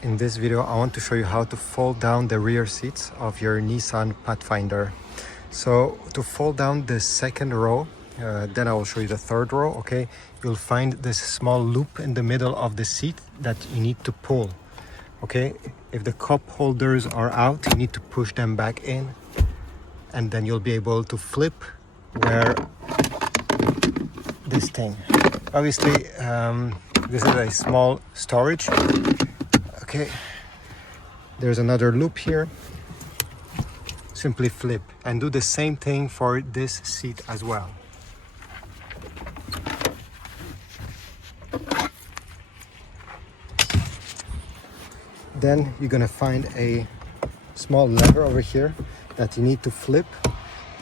In this video, I want to show you how to fold down the rear seats of your Nissan Pathfinder. So to fold down the second row, then I will show you the third row, okay? You'll find this small loop in the middle of the seat that you need to pull, okay? If the cup holders are out, you need to push them back in, and then you'll be able to flip where this thing. Obviously, this is a small storage. Okay, there's another loop here. Simply flip and do the same thing for this seat as well. Then you're gonna find a small lever over here that you need to flip,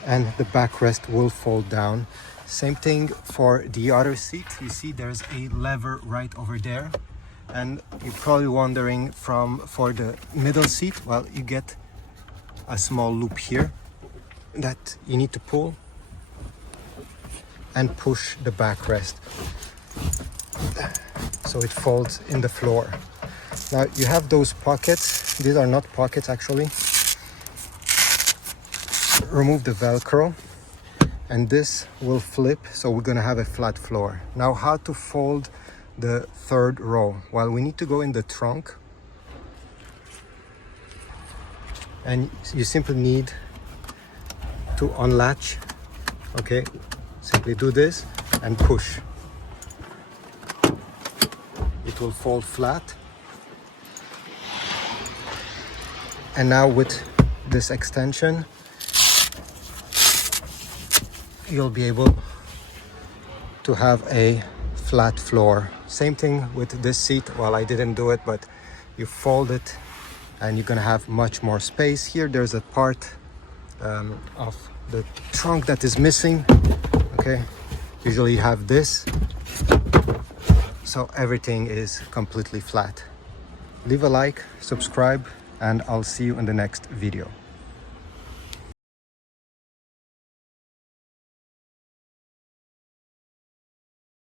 and the backrest will fold down. Same thing for the other seat. You see there's a lever right over there. And you're probably wondering for the middle seat, well, you get a small loop here that you need to pull and push the backrest so it folds in the floor. Now you have those pockets. These are not pockets actually. Remove the Velcro and this will flip, so we're gonna have a flat floor. Now how to fold the third row? Well, we need to go in the trunk, and you simply need to unlatch, okay? Simply do this and push. It will fold flat. And now with this extension, you'll be able to have a flat floor. Same thing with this seat. Well, I didn't do it, but you fold it and you're gonna have much more space. Here there's a part of the trunk that is missing, okay? Usually you have this, so everything is completely flat. Leave a like, subscribe, and I'll see you in the next video.